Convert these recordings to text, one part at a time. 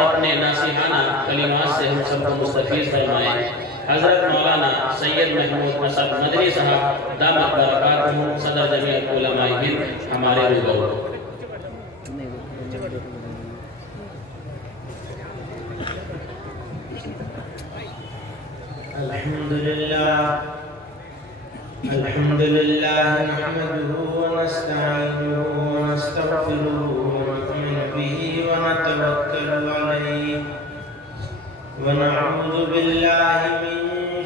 اپنے ناصحانہ کلمات سے ہم سب کو مستفیض فرمائے۔ حضرت مولانا سید محمود نصر مدنی صاحب دامت برکاتہم صدر جمیع علماء ہند ہمارے روبرو۔ الحمد لله نحمده ونستعينه ونستغفره ونؤمن به ونتوكل عليه ونعوذ بالله من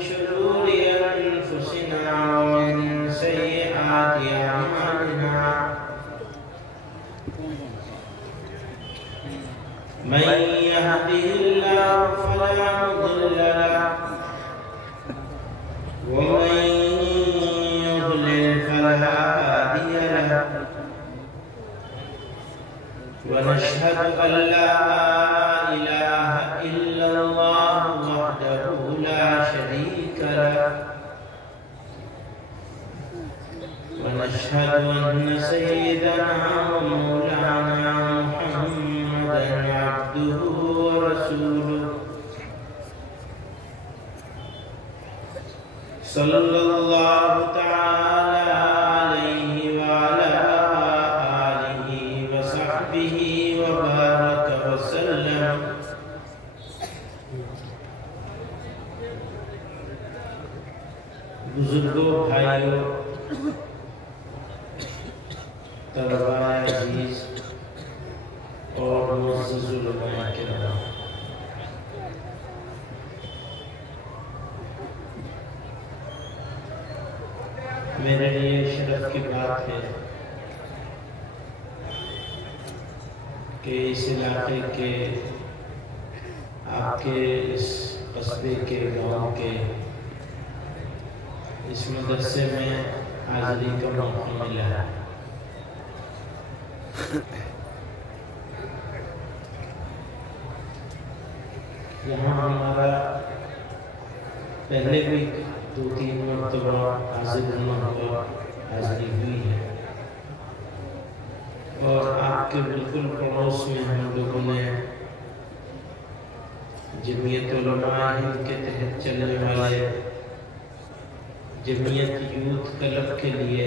شرور أنفسنا ومن سيئات أعمالنا من يهده الله فلا مضل له ومن يضلل فلا هادي له ونشهد أن لا إله إلا الله وحده لا شريك له ونشهد أن سيدنا ومولانا محمدا عبده ورسوله صلى الله تعالى عليه وعلى آله وصحبه وبارك وسلم۔ بزرگوں، بھائیوں، طلباء عزیز اور معزز علماء کرام، میرے لیے شرف کی بات ہے کہ اس علاقے کے، آپ کے اس قصبے کے، گاؤں کے اس مدرسے میں حاضری کا موقع ملا ہے۔ یہاں ہمارا پہلے بھی 2-3 مرتبہ حاضر ہونا ہوا، حاضری ہوئی ہے، اور آپ کے بالکل پڑوس میں ہم لوگوں نے جمعیت علماء ہند کے تحت چلنے والے جمعیت یوتھ کلب کے لیے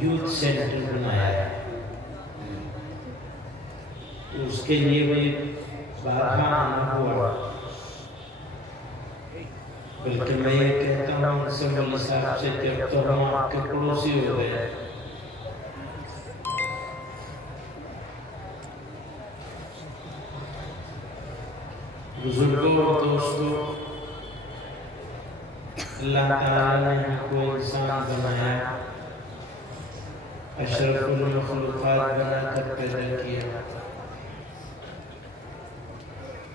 یوتھ سینٹر بنایا ہے۔ اس کے لیے بھی بارہا آنا ہوا، بلکہ میں یہ کہتا ہوں سے ملی صاحب سے کہ اب تو ہم آپ کے پڑوسی ہو گئے۔ بزرگوں اور دوستوں، اللہ تعالیٰ نے ہم کو انسان بنایا، اشرف المخلوقات بنا کر پیدا کیا،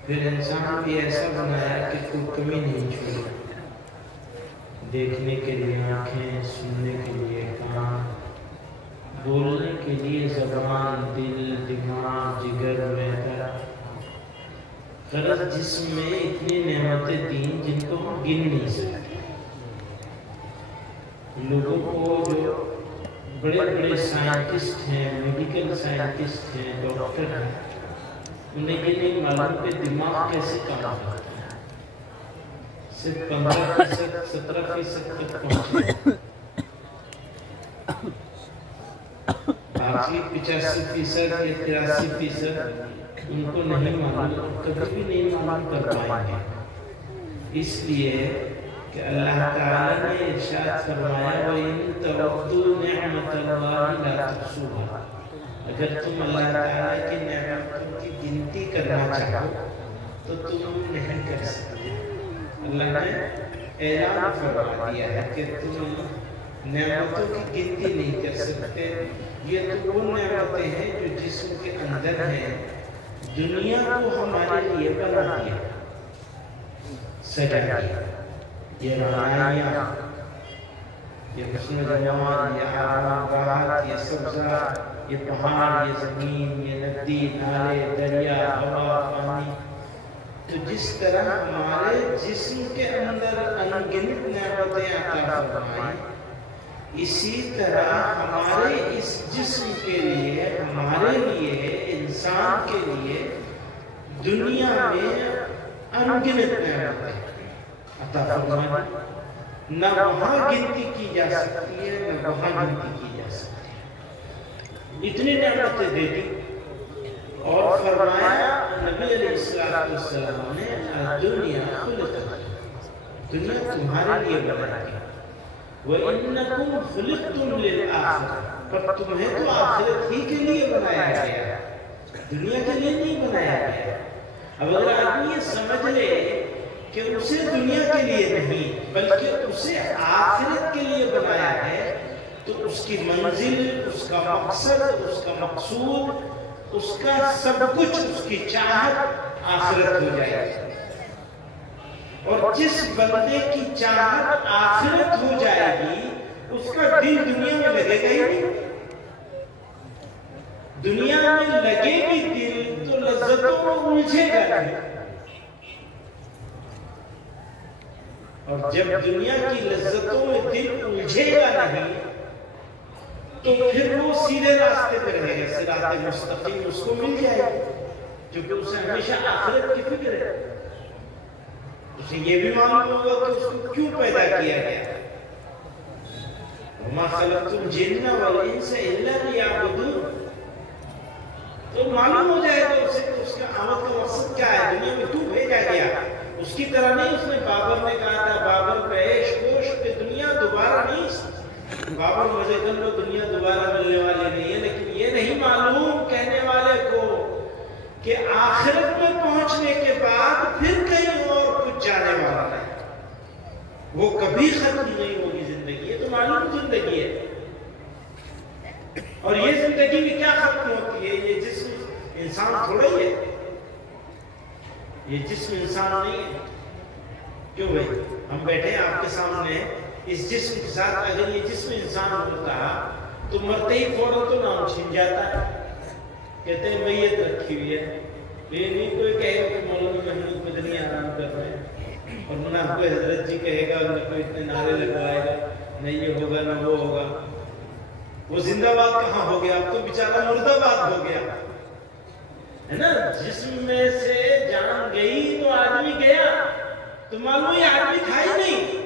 پھر انسان بھی ایسا بنایا کہ کوئی کمی نہیں چھوڑی، دیکھنے کے لیے آنکھیں، سننے کے لیے کان، بولنے کے لیے زبان، دل، دماغ، جگر، معدہ، غرض جسم میں اتنی نعمتیں دیں جن کو ہم گن نہیں سکتے۔ لوگوں کو جو بڑے بڑے سائنٹسٹ ہیں، میڈیکل سائنٹسٹ ہیں، ڈاکٹر ہیں، انہیں یہ نہیں معلوم کہ دماغ کیسے کام کرتا ہے۔ صرف 15%، 17% تک پہنچے، باقی 85% یا 83% ان کو نہیں معلوم، کبھی بھی نہیں معلوم کر پائیں گے۔ اس لیے کہ اللہ تعالیٰ نے ارشاد فرمایا وَإِن تَعُدُّوا نِعْمَتَ اللَّهِ لَا تُحْصُوهَا، اگر تم اللہ تعالیٰ کی نعمتوں کی گنتی کرنا چاہو تو تم نہیں کر سکتے۔ اللہ نے اعلان فرما دیا ہے کہ تم نعمتوں کی گنتی نہیں کر سکتے۔ یہ تو وہ نعمتیں ہیں جو جسم کے اندر ہیں، دنیا کو ہمارے لیے بنا دیا، سجا دیا، یہ رعنائیاں، یہ حسن جوان، یہ آرام گاہت، یہ سبزہ، یہ پہاڑ، یہ زمین، یہ ندی، نالے، دریا، ہوا، پانی، تو جس طرح ہمارے جسم کے اندر انگنت نعمتیں عطا فرمائی، اسی طرح ہمارے اس جسم کے لیے، ہمارے لیے، انسان کے لیے دنیا میں انگنت نعمتیں عطا فرمائی، نہ وہاں گنتی کی جا سکتی ہے، نہ وہاں گنتی کی جا سکتی ہے۔ اتنی نعمتیں دے دی اور فرمایا نبی علیہ السلام نے دنیا خلقت، دنیا تمہارے لیے بنائی ہے، وَإِنَّكُمْ خُلِقْتُمْ لِلْآخِرَةِ، پر تمہیں تو آخرت ہی کے لیے بنایا گیا، دنیا کے لیے نہیں بنایا گیا۔ اب اگر آدمی یہ سمجھ لے کہ اسے دنیا کے لیے نہیں بلکہ اسے آخرت کے لیے بنایا ہے، تو اس کی منزل، اس کا مقصد، اس کا مقصود، اس کا سب کچھ، اس کی چاہت آخرت ہو جائے گی۔ اور جس بندے کی چاہت آخرت ہو جائے گی، اس کا دل دنیا میں لگے گا ہی نہیں۔ دنیا میں لگے گی دل تو لذتوں میں الجھے گا نہیں، اور جب دنیا کی لذتوں میں دل الجھے گا نہیں تو پھر وہ سیدھے راستے پہ رہے گا، صراط مستقیم اس کو مل جائے گا، کیونکہ اسے ہمیشہ آخرت کی فکر ہے۔ اسے یہ بھی معلوم ہوگا کہ اس کو کیوں پیدا کیا گیا، وَمَا خَلَقْتُ الْجِنَّ وَالْإِنسَ إِلَّا لِيَعْبُدُونِ، تو معلوم ہو جائے گا اسے کہ اس کا آمد کا مقصد کیا ہے، دنیا میں کیوں بھیجا گیا۔ اس کی طرح نہیں اس نے بابر نے کہا تھا بابر پیش کوش کہ دنیا دوبارہ نہیں، بابر مزے کر لو دنیا دوبارہ ملنے والے نہیں ہے، لیکن یہ نہیں معلوم کہنے والے کو کہ آخرت میں پہنچنے کے بعد پھر کہیں اور کچھ جانے والا ہے، وہ کبھی ختم نہیں ہوگی زندگی، یہ تو معلوم زندگی ہے۔ اور یہ زندگی میں کیا ختم ہوتی ہے، یہ جسم انسان تھوڑا ہی ہے، یہ جسم انسان نہیں ہے۔ کیوں بھائی ہم بیٹھے ہیں آپ کے سامنے، اس جسم کے ساتھ اگر یہ جسم انسان ہوتا تو مرتے ہی فوراً تو نام چھن جاتا ہے، کہتے ہیں میت رکھی ہوئی ہے، یہ نہیں کوئی کہے گا کہ مولانا محمود مدنی آرام کر رہے ہیں، اور نہ کوئی حضرت جی کہے گا، نہ کوئی اتنے نعرے لگوائے گا، نہ یہ ہوگا نہ وہ ہوگا۔ وہ زندہ باد کہاں ہو گیا، اب تو بیچارہ مردہ باد ہو گیا ہے نا۔ جسم میں سے جان گئی تو آدمی گیا، تو معلوم یہ آدمی تھا ہی نہیں،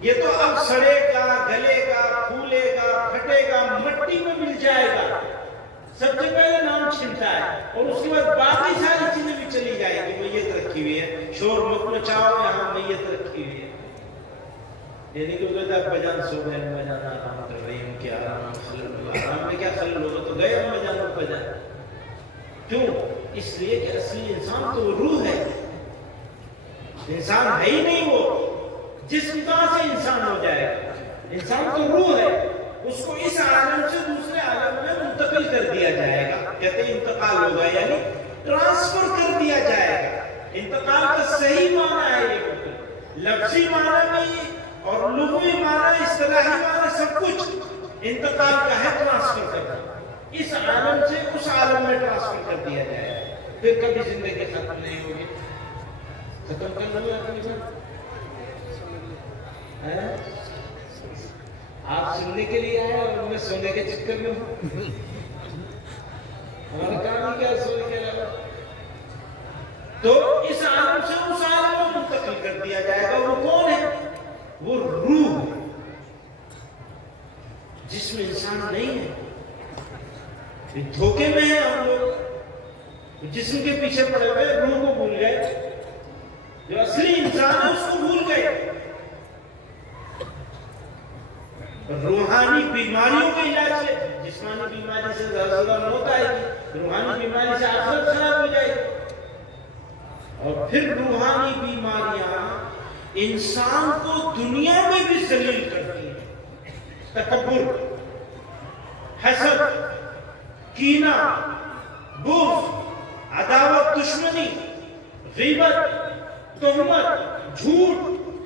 یہ تو اب سڑے گا، گلے گا، پھولے گا، پھٹے گا، مٹی میں مل جائے گا۔ سب سے پہلے نام چھنتا ہے اور اس کے بعد باقی ساری چیزیں بھی چلی جائے گی۔ میت رکھی ہوئی ہے، شور مت مچاؤ، یہاں میت رکھی ہوئی ہے، یعنی کہ وہ کہتا ہے ابا جان سو گئے، ابا جان آرام کر رہی ہوں، کیا آرام میں کیا خلل ہوگا، تو گئے ابا جان ابا جان۔ کیوں؟ اس لیے کہ اصلی انسان تو روح ہے، انسان ہے ہی نہیں وہ، جسم کہاں سے انسان ہو جائے گا، انسان تو روح ہے، اس کو اس عالم سے دوسرے عالم میں منتقل کر دیا جائے گا، کہتے ہیں انتقال ہوگا، یعنی ٹرانسفر کر دیا جائے گا۔ انتقال کا صحیح معنی ہے یہ، لفظی معنی میں اور لغوی معنی، اصطلاحی معنی، سب کچھ انتقال کا ہے، ٹرانسفر کرنا، اس عالم سے اس عالم میں ٹرانسفر کر دیا جائے گا، پھر کبھی زندگی ختم نہیں ہوگی۔ ختم کرنا ہے اپنی بات، آپ سننے کے لیے آئے اور میں سونے کے چکر میں ہوں، ہمارا کام ہی کیا سونے کے علاوہ۔ تو اس عالم سے اس عالم میں منتقل کر دیا جائے گا۔ وہ کون ہے؟ وہ روح، جسم انسان نہیں ہے۔ دھوکے میں ہیں ہم لوگ، جسم کے پیچھے پڑے ہوئے، روح کو بھول گئے، جو اصلی انسان ہے اس کو بھول گئے۔ روحانی بیماریوں کے علاج سے، جسمانی بیماری سے زیادہ موت آئے گی، روحانی بیماری سے آخرت خراب ہو جائے گی، اور پھر روحانی بیماریاں انسان کو دنیا میں بھی ذلیل کرتی ہیں۔ تکبر، حسد، کینہ، بغض، عداوت، دشمنی، غیبت، تہمت، جھوٹ،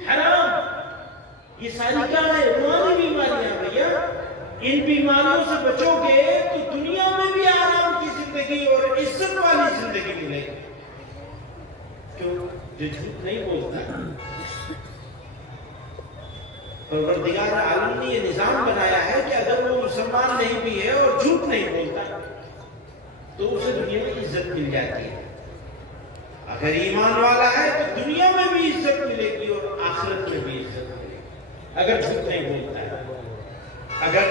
حرام، یہ ساری کیا ہے؟ روحانی بیماریاں بھیا۔ ان بیماریوں سے بچو گے تو دنیا میں بھی آرام کی زندگی اور عزت والی زندگی ملے گی۔ کیوں؟ جو جھوٹ نہیں بولتا، پروردگار عالم نے یہ نظام بنایا ہے کہ اگر وہ مسلمان نہیں بھی ہے اور جھوٹ نہیں بولتا تو اسے دنیا میں عزت مل جاتی ہے. اگر ایمان والا ہے تو دنیا میں بھی عزت ملے گی اور آخرت میں بھی عزت ملے گی اگر جھوٹ نہیں بولتا ہے. اگر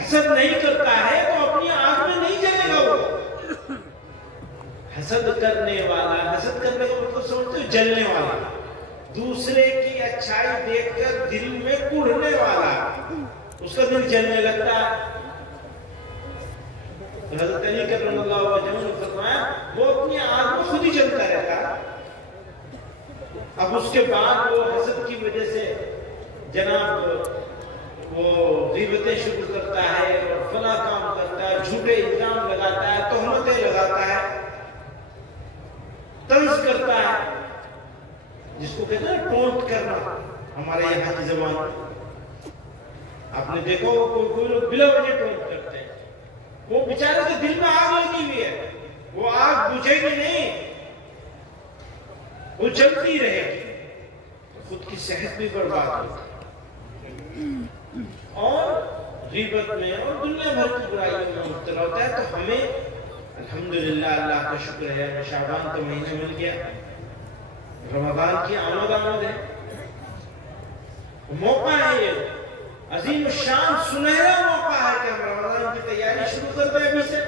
حسد نہیں کرتا ہے تو اپنی آنکھ میں نہیں جلے گا. وہ حسد کرنے والا، حسد کرنے کا مطلب سمجھتے ہو جلنے والا، دوسرے کی اچھائی دیکھ کر دل میں کڑھنے والا، اس کا دل جلنے لگتا ہے. حضرت علی کرم اللہ وجہہ نے فرمایا وہ اپنی آنکھ میں خود ہی جلتا رہتا. اب اس کے بعد وہ حسد کی وجہ سے جناب وہ غیبتیں شروع کرتا ہے اور فلاں کام کرتا ہے، جھوٹے الزام لگاتا ہے، تہمتیں لگاتا ہے، طنز کرتا ہے، جس کو کہتے ہیں ٹونٹ کرنا ہمارے یہاں کی زبان. آپ نے دیکھا کوئی لوگ بلا وجہ ٹونٹ کرتے ہیں. وہ بیچارے کے دل میں آگ لگی ہوئی ہے، وہ آگ بجھے گی نہیں، وہ جلتی رہے گی، خود کی صحت بھی برباد ہوگی اور غیبت میں اور دنیا بھر کی برائیوں میں مبتلا ہوتا ہے. تو ہمیں الحمدللہ اللہ کا شکر ہے شعبان کا مہینہ مل گیا، رمضان کی آمد ہے، موقع ہے، یہ عظیم الشان سنہرا موقع ہے کہ ہم رمضان کی تیاری شروع کر دیں ابھی سے.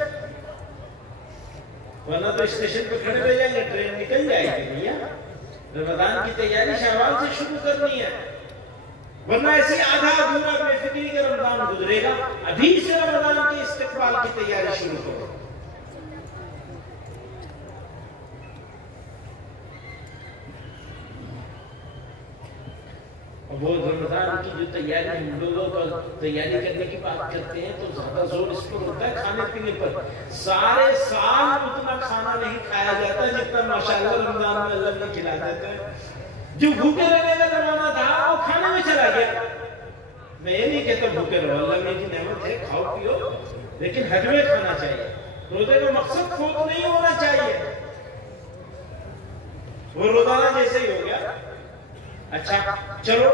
ورنہ تو اسٹیشن پہ کھڑے رہ جائیں گے، ٹرین نکل جائے گی. بھیا رمضان کی تیاری شعبان سے شروع کرنی ہے، ورنہ ایسے آدھا ادھورا بے فکری کا رمضان گزرے گا. ابھی سے رمضان کے استقبال کی تیاری شروع کرو. وہ رمضان کی جو تیاری ہم لوگوں کو تیاری کرنے کی بات کرتے ہیں تو زیادہ زور اس پر ہوتا ہے کھانے پینے پر. سارے سال اتنا کھانا نہیں کھایا جاتا جتنا ماشاءاللہ رمضان میں اللہ نے کھلا دیتا ہے. جو بھوکے رہنے کا زمانہ تھا وہ کھانے میں چلا گیا. میں یہ نہیں کہتا بھوکے رہو، اللہ کی نعمت ہے، کھاؤ پیو، لیکن حد میں کھانا چاہیے. روزے کا مقصد فوت نہیں ہونا چاہیے. وہ روزانہ جیسے ہی ہو گیا. اچھا چلو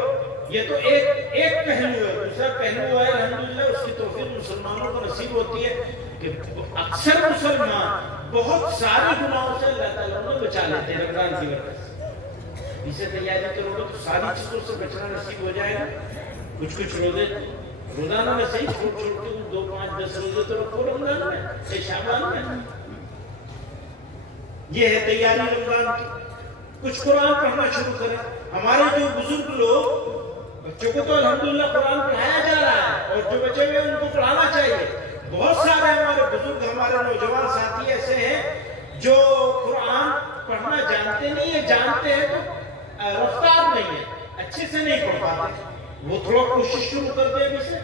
یہ تو ایک پہلو ہے. دوسرا پہلو ہے الحمدللہ اس کی توفیق مسلمانوں کو نصیب ہوتی ہے کہ اکثر مسلمان بہت سارے گناہوں سے اللہ تعالیٰ انہیں بچا لیتے ہیں رمضان کی وجہ سے. اسے تیاری کرو گے تو ساری چیزوں سے بچنا نصیب ہو جائے گا. کچھ روزے روزانہ میں صحیح چھوٹ کے 2 5 10 روزے تو رکھو رمضان میں، شعبان میں. یہ ہے تیاری رمضان کی. کچھ قرآن پڑھنا شروع کریں. ہمارے جو بزرگ لوگ، بچوں کو تو الحمدللہ قرآن پڑھایا جا رہا ہے اور جو بچے ہوئے ان کو پڑھانا چاہیے. بہت سارے ہمارے بزرگ، ہمارے نوجوان ساتھی ایسے ہیں جو قرآن پڑھنا جانتے نہیں ہیں، جانتے ہیں تو رفتار نہیں ہے، اچھے سے نہیں پڑھ پاتے. وہ تھوڑا کوشش شروع کر دیں ابھی سے.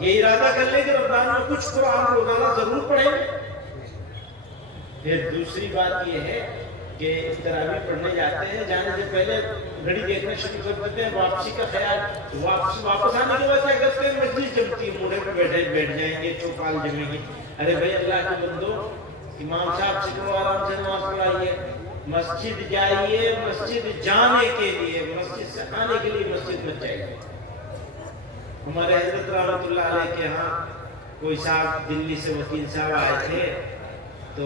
یہ ارادہ کر لیں کہ رمضان میں کچھ قرآن روزانہ ضرور پڑھیں گے. پھر دوسری بات یہ ہے کہ تراویح پڑھنے جاتے ہیں، جانے سے پہلے گھڑی دیکھنا شروع کر دیتے ہیں. واپسی کا خیال، واپس آنے کے بعد کیا کرتے ہیں؟ مجلس جمتی ہے، موڑے پہ بیٹھ جائیں گے، چوپال جمے گی. ارے بھائی اللہ کے بندو، امام صاحب سے کو آرام سے نماز پڑھائیے. مسجد جائیے، مسجد جانے کے لیے، مسجد سے آنے کے لیے مسجد میں جائیے. ہمارے حضرت رحمۃ اللہ علیہ کے ہاں کوئی صاحب دلی سے وکیل صاحب آئے تھے تو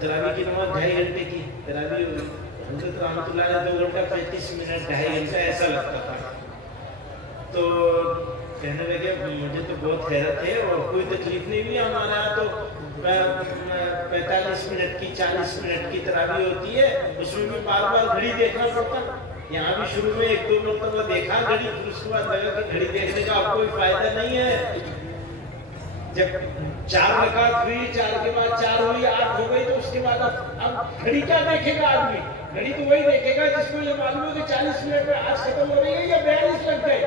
تراویح کی نماز 2.5 گھنٹے کی تراویح ہوئی. حضرت رحمۃ اللہ علیہ 2 گھنٹہ 35 منٹ 2.5 گھنٹہ ایسا لگتا تھا. تو کہنے لگے مجھے تو بہت حیرت ہے اور کوئی تکلیف نہیں ہوئی. ہمارے یہاں تو 45 منٹ کی 40 منٹ کی تراویح ہوتی ہے، اس میں بھی بار بار گھڑی دیکھنا پڑتا. یہاں بھی شروع میں 1 2 مرتبہ دیکھا گھڑی، پھر اس کے بعد لگا کہ گھڑی دیکھنے کا اب کوئی فائدہ نہیں ہے. جب 4 رکعت ہوئی، 4 کے بعد 4 ہوئی، 8 ہو گئی، تو اس کے بعد اب گھڑی کیا دیکھے گا آدمی؟ گھڑی تو وہی دیکھے گا جس کو یہ معلوم ہے کہ 40 منٹ میں آج ختم ہو رہی ہے یا 42 لگ گئے.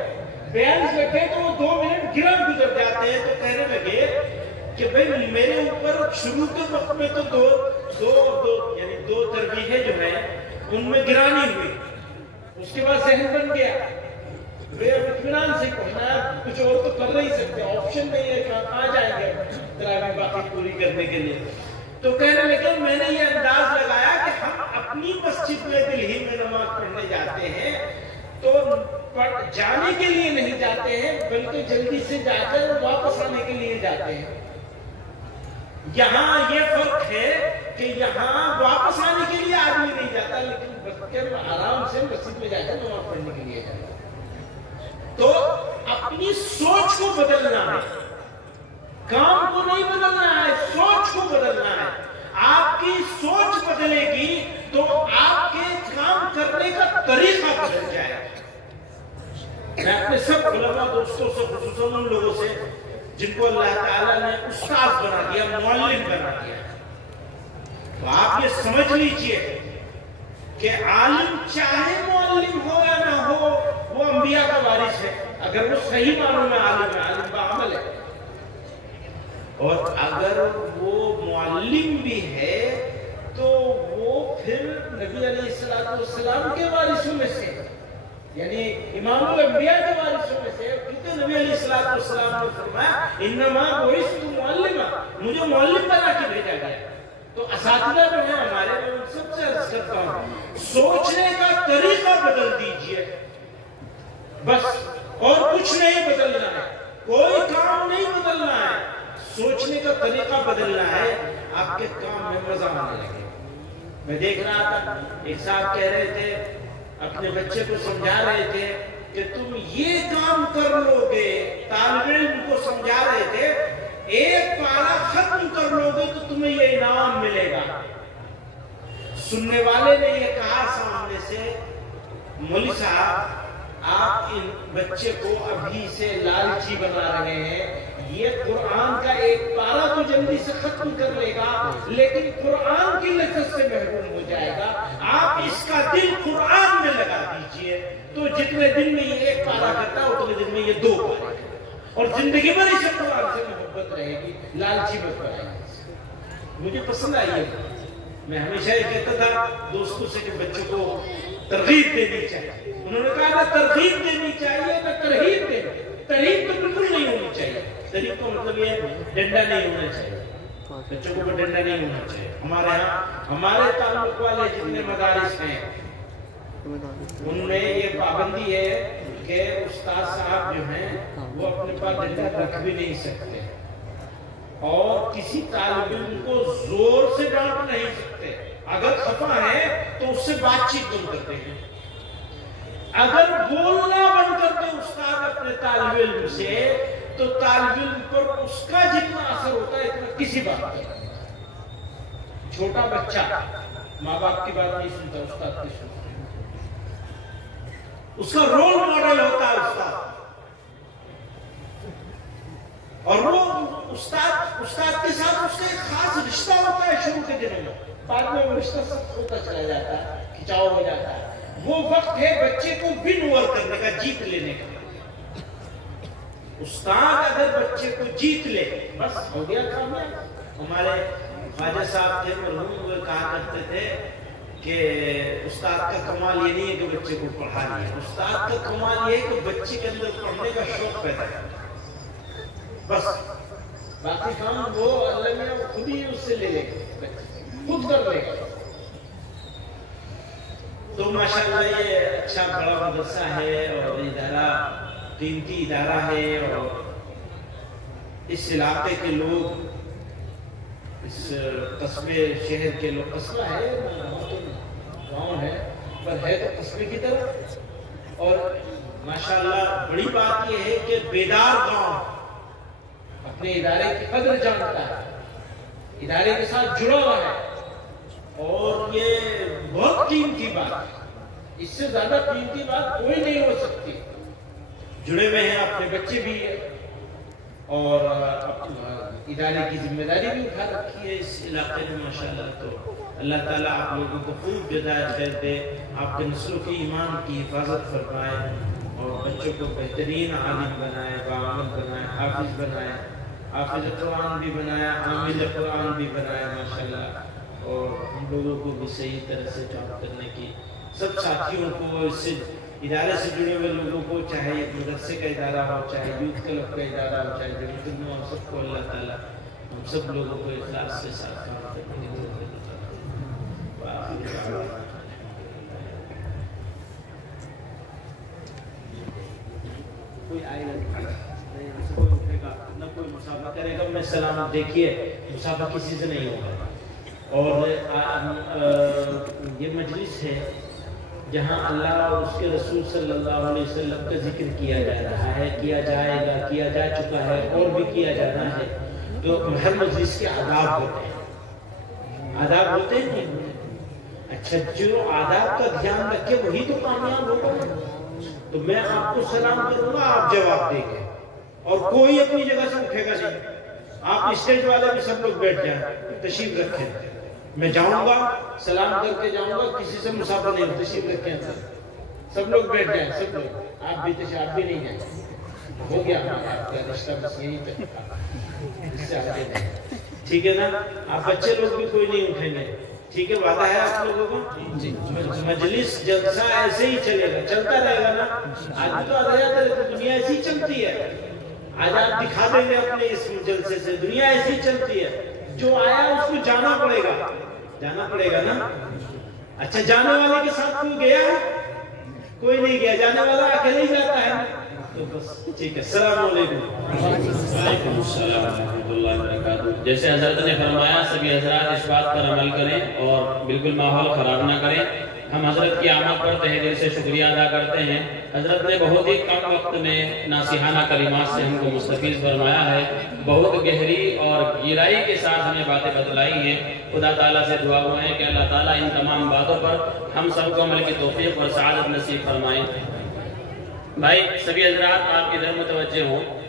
42 لگ گئے تو وہ 2 منٹ گرم گزر جاتے ہیں. تو کہنے لگے کہ بھائی میرے اوپر شروع کے وقت میں تو دو تربیحیں جو ہیں ان میں گرانی ہوئی. اس کے بعد ذہن بن گیا اطمینان سے پڑھنا ہے، کچھ اور تو کر نہیں سکتے، آپشن نہیں ہے کہ کہاں جائیں گے تراویح باقی پوری کرنے کے لیے. تو کہنے لگے میں نے یہ انداز لگایا کہ ہم اپنی مسجد میں دل ہی میں نماز پڑھنے جاتے ہیں تو جانے کے لیے نہیں جاتے ہیں بلکہ جلدی سے جا کر واپس آنے کے لیے جاتے ہیں. یہاں یہ فرق ہے کہ یہاں واپس آنے کے لیے آدمی نہیں جاتا لیکن بچے آرام سے مسجد میں جا کر نماز پڑھنے کے لیے جاتا ہے. تو اپنی سوچ کو بدلنا ہے, کام کو نہیں بدلنا ہے, سوچ کو بدلنا ہے. آپ کی سوچ بدلے گی تو آپ کے کام کرنے کا طریقہ بدل جائے گا. میں اپنے سب علماء دوستوں سے, خصوصاً ان لوگوں سے جن کو اللہ تعالیٰ نے استاد بنا دیا, معلم بنا دیا, تو آپ یہ سمجھ لیجئے کہ عالم چاہے معلم ہو یا نہ ہو وہ انبیاء کا وارث ہے. اگر وہ صحیح معنوں میں عالم ہے, عالم بعمل ہے, اور اگر وہ معلم بھی ہے تو وہ پھر نبی علیہ السلام کے وارثوں میں سے, یعنی امام الانبیاء کے وارثوں میں سے, کیونکہ نبی علیہ السلام نے فرمایا انما بعثت معلما, مجھے معلم بنا کے بھیجا گیا. تو اساتذہ جو ہیں ہمارے, میں ان سب سے عرض کرتا ہوں سوچنے کا طریقہ بدل دیجئے بس, اور کچھ نہیں بدلنا ہے, کوئی کام نہیں بدلنا ہے, سوچنے کا طریقہ بدلنا ہے. آپ کے کام میں مزہ آنے لگے. میں دیکھ رہا تھا ایک صاحب کہہ رہے تھے, اپنے بچے کو سمجھا رہے تھے کہ تم یہ کام کر لو گے, طالب علم کو سمجھا رہے تھے ایک پارہ ختم کر لو گے تو تمہیں یہ انعام ملے گا. سننے والے نے یہ کہا سامنے سے, مولوی صاحب آپ ان بچے کو ابھی سے لالچی بنا رہے ہیں, یہ قرآن کا ایک پارہ تو جلدی سے ختم کر لے گا لیکن قرآن کی لذت سے محروم ہو جائے گا. آپ اس کا دل قرآن میں لگا دیجئے تو جتنے دن میں یہ ایک پارہ کرتا ہے اتنے دن میں یہ 2 پارے کرتا, اور زندگی بھر اسے قرآن سے محبت رہے گی, لالچی مت بنائے. مجھے پسند آئی ہے. میں ہمیشہ یہ کہتا تھا دوستوں سے کہ بچوں کو ترغیب دینی چاہیے. انہوں نے کہا نہ ترغیب دینی چاہیے نہ ترغیب دینی. ترغیب تو بالکل نہیں ہونی چاہیے. ترغیب کا مطلب یہ ڈنڈا نہیں ہونا چاہیے, بچوں کو ڈنڈا نہیں ہونا چاہیے. ہمارے یہاں ہمارے تعلق والے جتنے مدارس ہیں ان میں یہ پابندی ہے کہ استاد صاحب جو ہیں وہ اپنے پاس ڈنڈا رکھ بھی نہیں سکتے, اور کسی طالب علم کو زور سے ڈانٹ نہیں سکتے. اگر خفا ہے تو اس سے بات چیت بند کرتے ہیں. اگر بولنا بند کرتے استاد اپنے طالب علم سے تو طالب علم پر اس کا جتنا اثر ہوتا ہے اتنا کسی بات کا. چھوٹا بچہ ماں باپ کی بات نہیں سنتا, استاد کی سنتا. اس کا رول ماڈل ہوتا ہے استاد, اور وہ استاد کے ساتھ اس کا ایک خاص رشتہ ہوتا ہے شروع کے دنوں میں. بعد میں وہ رشتہ سب ہوتا چلا جاتا ہے, کھچاؤ ہو جاتا ہے. وہ وقت ہے بچے کو ون اوور کرنے کا, جیت لینے کا. استاد اگر بچے کو جیت لے بس ہو گیا کامیاب. ہمارے خواجہ صاحب تھے مرحوم, وہ کہا کرتے تھے کہ استاد کا کمال یہ نہیں ہے کہ بچے کو پڑھا لیا, استاد کا کمال یہ ہے کہ بچے کے اندر پڑھنے کا شوق پیدا کرتا. بس باقی کام وہ اللہ میں خود ہی اس سے لے لے گا, خود کر لے گا. تو ماشاءاللہ یہ اچھا بڑا مدرسہ ہے اور ادارہ قیمتی ادارہ ہے, اور اس علاقے کے لوگ, اس قصبے شہر کے لوگ, قصبہ ہے گاؤں ہے پر ہے تو قصبے کی طرف, اور ماشاءاللہ بڑی بات یہ ہے کہ بیدار گاؤں اپنے ادارے کی قدر جانتا ہے, ادارے کے ساتھ جڑا ہوا ہے, اور یہ بہت قیمتی بات ہے. اس سے زیادہ قیمتی بات کوئی نہیں ہو سکتی. جڑے ہوئے ہیں, اپنے بچے بھی ہیں اور ادارے کی ذمہ داری بھی اٹھا رکھی ہے اس علاقے میں ماشاءاللہ. تو اللہ تعالیٰ آپ لوگوں کو خوب ہدایت خیر دے, آپ کے نسلوں کی ایمان کی حفاظت فرمائے, اور بچوں کو بہترین عالم بنائے, باعمل بنائے, حافظ بنائے, حافظ قرآن بھی بنایا, عامل قرآن بھی بنایا ماشاءاللہ. اور ہم لوگوں کو بھی صحیح طرح سے کام کرنے کی, سب ساتھیوں کو, اس سے ادارے سے جڑے ہوئے لوگوں کو, چاہے مدرسے کا ادارہ ہو, چاہے یوتھ کلب کا ادارہ ہو, چاہے جمعیت علماء ہو, سب کو اللہ تعالیٰ ہم سب لوگوں کو اخلاص کے ساتھ کام کرنے کی توفیق عطا فرمائے. کوئی آئے گا نہ کوئی اٹھے گا نہ کوئی مسافہ کرے گا. میں سلام دیکھیے مسافہ کسی سے نہیں ہوگا. اور یہ مجلس ہے جہاں اللہ اور اس کے رسول صلی اللہ علیہ وسلم کا ذکر کیا جا رہا ہے, کیا جائے گا, کیا جا چکا ہے اور بھی کیا جانا ہے. تو ہر مجلس کے آداب ہوتے ہیں, آداب ہوتے ہیں. اچھا جو آداب کا دھیان رکھے وہی تو کامیاب ہوگا. تو میں آپ کو سلام کروں گا, آپ جواب دیں گے اور کوئی اپنی جگہ سے اٹھے گا نہیں. آپ اسٹیج والے بھی سب لوگ بیٹھ جائیں, تشریف رکھیں. میں جاؤں گا سلام کر کے جاؤں گا, کسی سے مسافہ نہیں, تشریف رکھیں. سب لوگ بیٹھ جائیں, سب لوگ. آپ بھی تشریف, آپ بھی نہیں جائیں. ہو گیا آپ کا رشتہ بس یہی تک, اس سے آگے نہیں. ٹھیک ہے نا. آپ بچے لوگ بھی کوئی نہیں اٹھیں گے. ٹھیک ہے, وعدہ ہے آپ لوگوں کو. مجلس جلسہ ایسے ہی چلے گا, چلتا رہے گا نا. آج تو دنیا ایسی ہی چلتی ہے. آج آپ دکھا دیں گے اپنے اس جلسے سے, دنیا ایسی ہی چلتی ہے. جو آیا اس کو جانا پڑے گا, جانا پڑے گا نا. اچھا جانے والے کے ساتھ کوئی گیا ہے؟ کوئی نہیں گیا, جانے والا اکیلے ہی جاتا ہے. تو بس ٹھیک ہے. السلام علیکم. وعلیکم السلام ورحمۃ اللہ وبرکاتہ. جیسے حضرت نے فرمایا سبھی حضرات اس بات پر عمل کریں اور بالکل ماحول خراب نہ کریں. ہم حضرت کی آمد پر تہہ دل سے شکریہ ادا کرتے ہیں. حضرت نے بہت ہی کم وقت میں ناصحانہ کلمات سے ہم کو مستفیض فرمایا ہے. بہت گہری اور گہرائی کے ساتھ ہمیں باتیں بتلائی ہیں. خدا تعالیٰ سے دعا ہوا ہے کہ اللہ تعالیٰ ان تمام باتوں پر ہم سب کو عمل کی توفیق اور سعادت نصیب فرمائیں. بھائی سبھی حضرات آپ ادھر متوجہ ہوں.